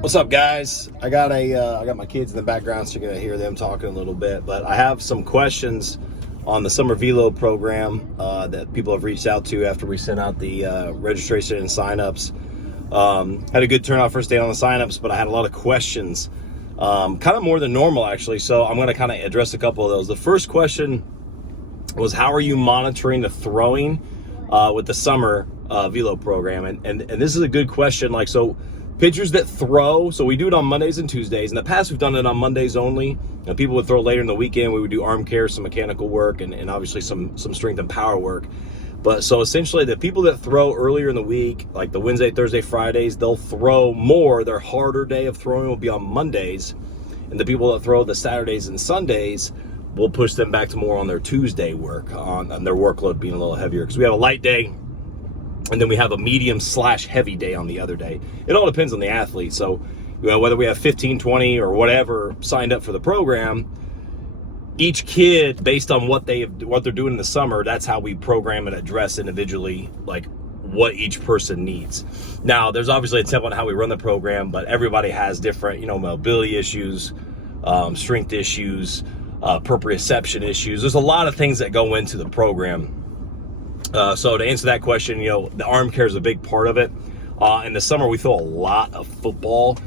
What's up, guys? I got my kids in the background, so you're gonna hear them talking a little bit. But I have some questions on the summer Velo program that people have reached out to after we sent out the registration and signups. Had a good turnout first day on the signups, but I had a lot of questions, kind of more than normal actually. So I'm gonna kind of address a couple of those. The first question was, how are you monitoring the throwing with the summer Velo program? And this is a good question. Like, so pitchers that throw, so we do it on Mondays and Tuesdays. In the past, we've done it on Mondays only. People would throw later in the weekend. We would do arm care, some mechanical work, and obviously some strength and power work. But so essentially, the people that throw earlier in the week, like the Wednesday, Thursday, Fridays, they'll throw more. Their harder day of throwing will be on Mondays. And the people that throw the Saturdays and Sundays, we'll push them back to more on their Tuesday work, on their workload being a little heavier. Because we have a light day, and then we have a medium/heavy day on the other day. It all depends on the athlete. So, whether we have 15, 20, or whatever signed up for the program, each kid, based on what they're doing in the summer, that's how we program and address individually, like what each person needs. Now, there's obviously a template on how we run the program, but everybody has different, mobility issues, strength issues, proprioception issues. There's a lot of things that go into the program. So to answer that question, the arm care is a big part of it. In the summer, we throw a lot of football,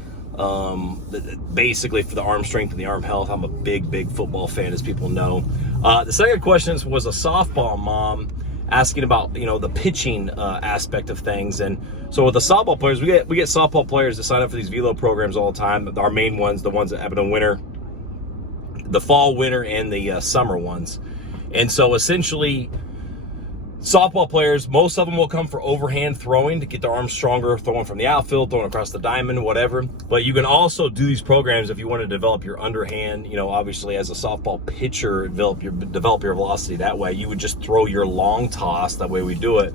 basically for the arm strength and the arm health. I'm a big football fan, as people know. The second question was a softball mom asking about, the pitching aspect of things. And so with the softball players, we get softball players to sign up for these Velo programs all the time. Our main ones, the ones that happen in winter, the fall, winter, and the summer ones. And so essentially, softball players, most of them will come for overhand throwing to get their arms stronger, throwing from the outfield, throwing across the diamond, whatever. But you can also do these programs if you want to develop your underhand. Obviously as a softball pitcher, develop your velocity that way. You would just throw your long toss, that way we do it.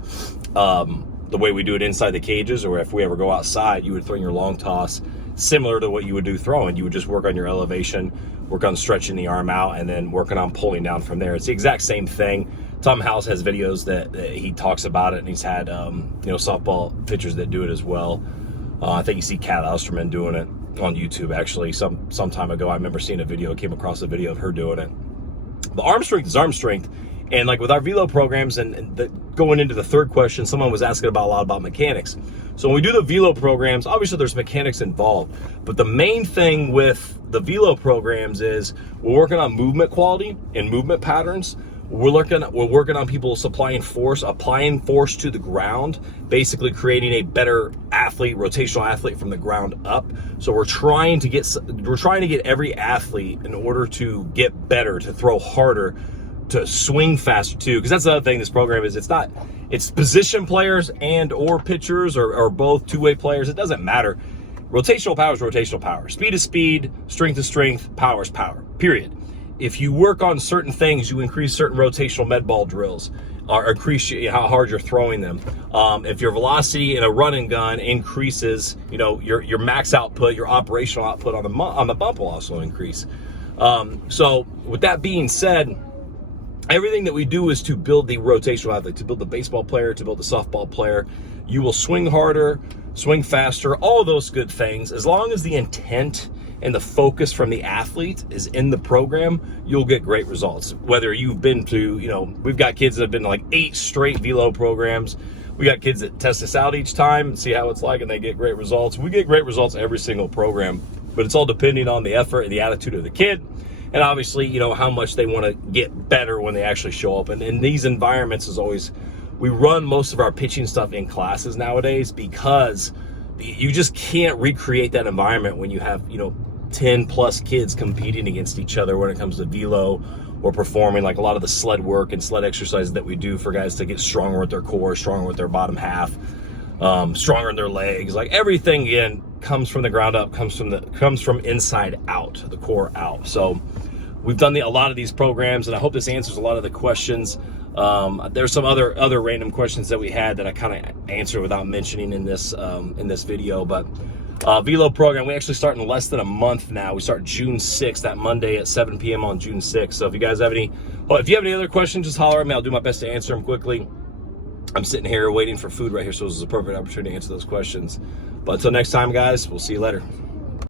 The way we do it inside the cages, or if we ever go outside, you would throw your long toss similar to what you would do throwing. You would just work on your elevation, work on stretching the arm out, and then working on pulling down from there. It's the exact same thing. Tom House has videos that he talks about it, and he's had softball pitchers that do it as well. I think you see Kat Osterman doing it on YouTube actually some time ago. I remember seeing came across a video of her doing it. The arm strength is arm strength, and like with our Velo programs, and going into the third question, someone was asking a lot about mechanics. So when we do the Velo programs, obviously there's mechanics involved, but the main thing with the Velo programs is we're working on movement quality and movement patterns. We're working on people applying force to the ground, basically creating a better rotational athlete from the ground up. So we're trying to get every athlete, in order to get better, to throw harder, to swing faster too. Because that's the other thing this program is, it's position players and or pitchers or both, two-way players. It doesn't matter. Rotational power is rotational power. Speed is speed, strength is strength, power is power, period. If you work on certain things, you increase certain rotational med ball drills, or increase how hard you're throwing them. If your velocity in a run and gun increases, your max output, your operational output on the bump will also increase. So with that being said, everything that we do is to build the rotational athlete, to build the baseball player, to build the softball player. You will swing harder, swing faster, all of those good things. As long as the intent and the focus from the athlete is in the program, you'll get great results. Whether you've been to, we've got kids that have been to like 8 straight Velo programs. We got kids that test us out each time and see how it's like, and they get great results. We get great results every single program, but it's all depending on the effort and the attitude of the kid. And obviously, how much they want to get better when they actually show up. And in these environments is always, we run most of our pitching stuff in classes nowadays, because you just can't recreate that environment when you have, 10 plus kids competing against each other when it comes to Velo or performing, like a lot of the sled work and sled exercises that we do for guys to get stronger with their core, stronger with their bottom half, stronger in their legs. Like everything, again, comes from the ground up, comes from inside out, the core out. So we've done a lot of these programs, and I hope this answers a lot of the questions. There's some other random questions that we had that I kind of answered without mentioning in this video, but Velo program, we actually start in less than a month now. We start June 6th, that Monday at 7 p.m. on June 6th. So if you guys have any other questions, just holler at me. I'll do my best to answer them quickly. I'm sitting here waiting for food right here, so this is a perfect opportunity to answer those questions. But until next time, guys, we'll see you later.